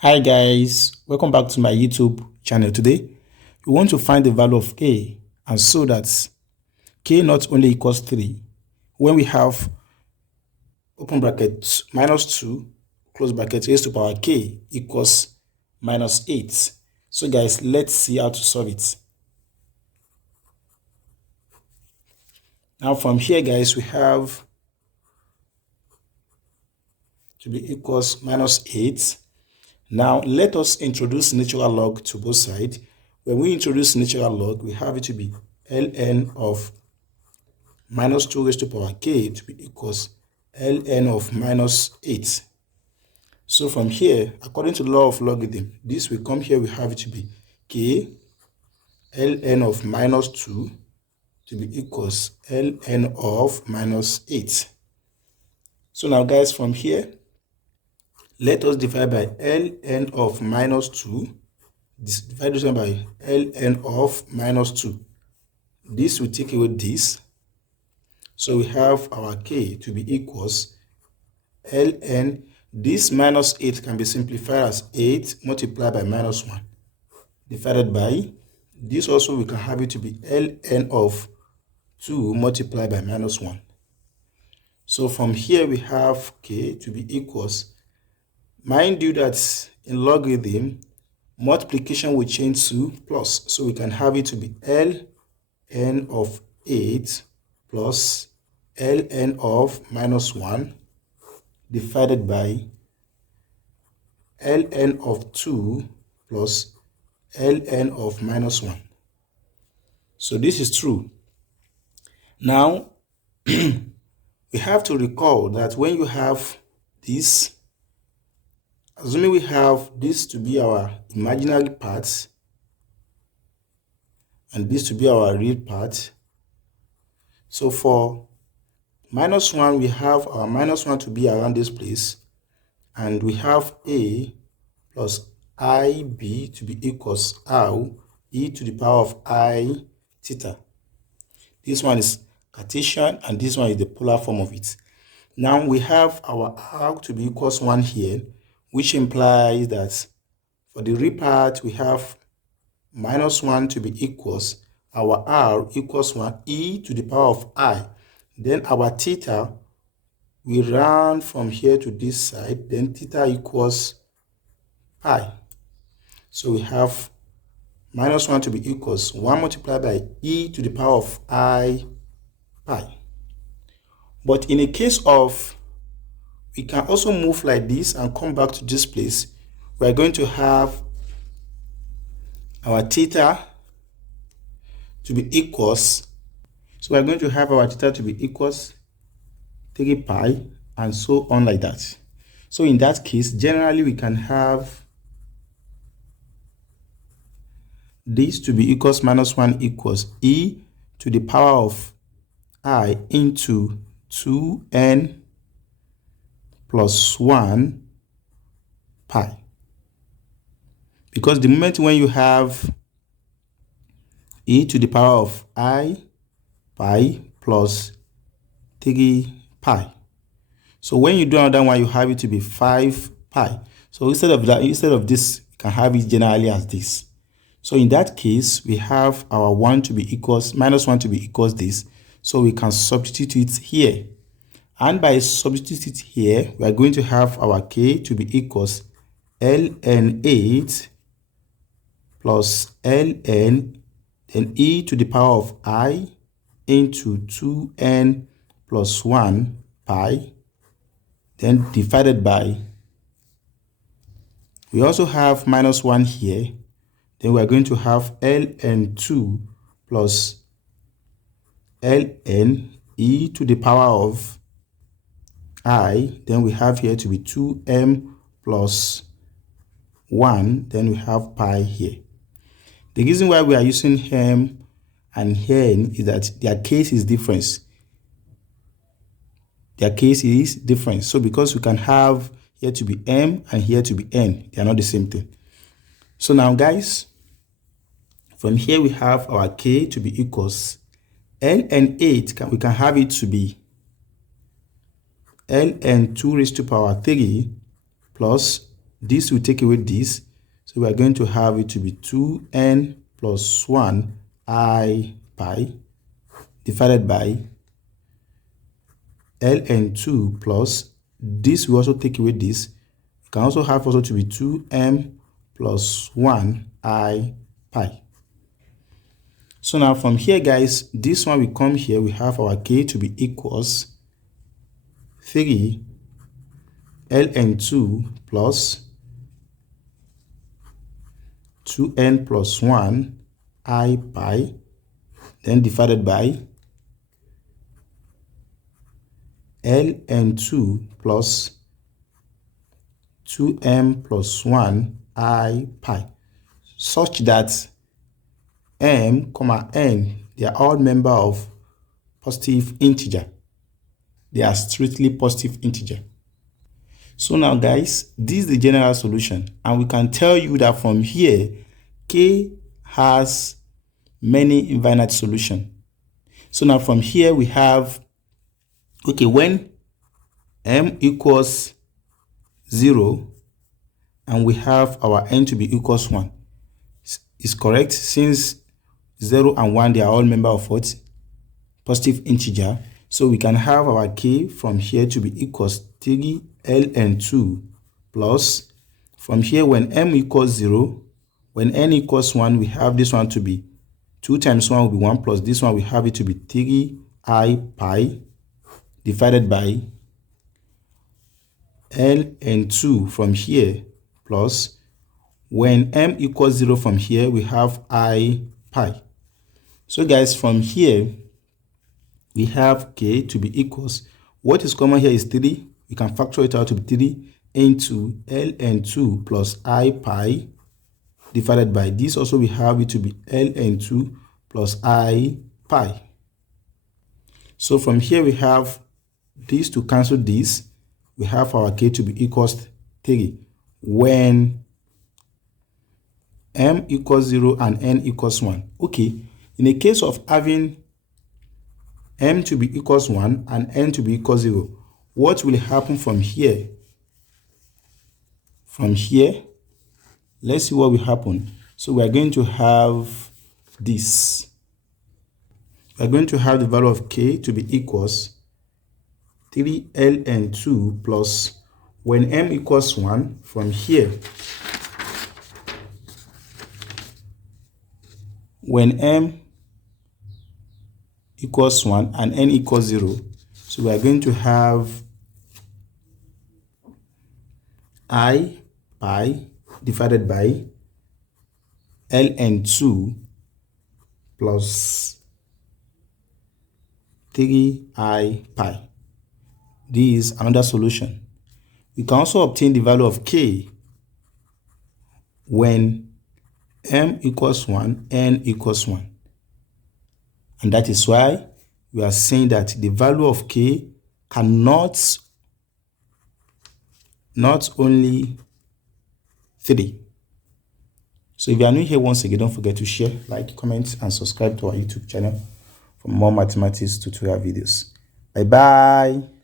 Hi guys, welcome back to my YouTube channel. Today we want to find the value of k, and so that k not only equals 3 when we have open bracket minus 2 close bracket raised to power k equals minus 8. So guys, let's see how to solve it. Now from here guys, we have to be equals minus 8. Now let us introduce natural log to both sides. When we introduce natural log, we have it to be ln of minus 2 raised to power k to be equals ln of minus 8. So from here, according to the law of logarithm, this will come here, we have it to be k ln of minus 2 to be equals ln of minus 8. So now guys, from here, let us divide by ln of minus 2. Divide this one by ln of minus 2. This will take away this. So we have our k to be equals ln. This minus 8 can be simplified as 8 multiplied by minus 1 divided by this. Also we can have it to be ln of 2 multiplied by minus 1. So from here we have k to be equals, mind you that in logarithm multiplication will change to plus, so we can have it to be ln of 8 plus ln of minus 1 divided by ln of 2 plus ln of minus 1. So this is true. Now we have to recall that when you have this, assuming we have this to be our imaginary part and this to be our real part, so for minus 1 we have our minus 1 to be around this place, and we have a plus ib to be equals r e to the power of I theta. This one is Cartesian and this one is the polar form of it. Now we have our r to be equals 1 here, which implies that for the real part we have minus 1 to be equals our r equals 1 e to the power of I. Then our theta, we run from here to this side, then theta equals pi. So we have minus 1 to be equals 1 multiplied by e to the power of I pi. But in a case of, we can also move like this and come back to this place. We are going to have our theta to be equals, so we are going to have our theta to be equals 3 pi and so on like that. So in that case, generally we can have this to be equals minus 1 equals e to the power of I into 2n plus 1 pi. Because the moment when you have e to the power of I pi plus 3 pi. So when you do another one, you have it to be 5 pi. So instead of that, instead of this, you can have it generally as this. So in that case, we have our 1 to be equals, minus 1 to be equals this. So we can substitute it here. And by substituting it here, we are going to have our k to be equals ln 8 plus ln, then e to the power of I into 2n plus 1 pi, then divided by, we also have minus 1 here, then we are going to have ln 2 plus ln e to the power of I, then we have here to be 2m plus 1, then we have pi here. The reason why we are using hem and hen is that their case is different. Their case is different. So because we can have here to be m and here to be n, they are not the same thing. So now guys, from here we have our k to be equals ln 8, we can have it to be ln 2 raised to power 3 plus this will take away this. So we are going to have it to be 2n plus 1 I pi divided by ln2 plus this will also take away this. You can also have also to be 2m plus 1 I pi. So now from here, guys, this one will come here. We have our k to be equals 3 ln2 plus 2n plus 1 I pi, then divided by ln2 plus 2m plus 1 I pi, such that m, n, they are all member of positive integer. They are strictly positive integer. So now, guys, this is the general solution, and we can tell you that from here, k has many infinite solutions. So now from here we have, okay, when m equals 0 and we have our n to be equals 1, is correct, since 0 and 1, they are all member of what? Positive integer. So we can have our k from here to be equals 3 ln2 plus, from here when m equals 0, when n equals 1, we have this one to be 2 times 1 will be 1 plus this one we have it to be 3 I pi divided by ln2 from here plus, when m equals 0 from here, we have I pi. So guys, from here we have k to be equals, what is common here is 3. We can factor it out to be 3 into ln2 plus I pi divided by this. Also we have it to be ln2 plus I pi. So from here we have this to cancel this. We have our k to be equals 3 when m equals 0 and n equals 1. Okay, in the case of having m to be equals 1 and n to be equals 0, what will happen from here? From here, let's see what will happen. So we are going to have this. We are going to have the value of k to be equals 3 ln2 plus, when m equals 1, from here, when m equals 1 and n equals 0, so we are going to have I pi divided by ln2 plus 3I pi. This is another solution. We can also obtain the value of k when m equals 1, n equals 1. And that is why we are saying that the value of k cannot not only 3. So if you are new here, once again, don't forget to share, like, comment, and subscribe to our YouTube channel for more mathematics tutorial videos. Bye bye.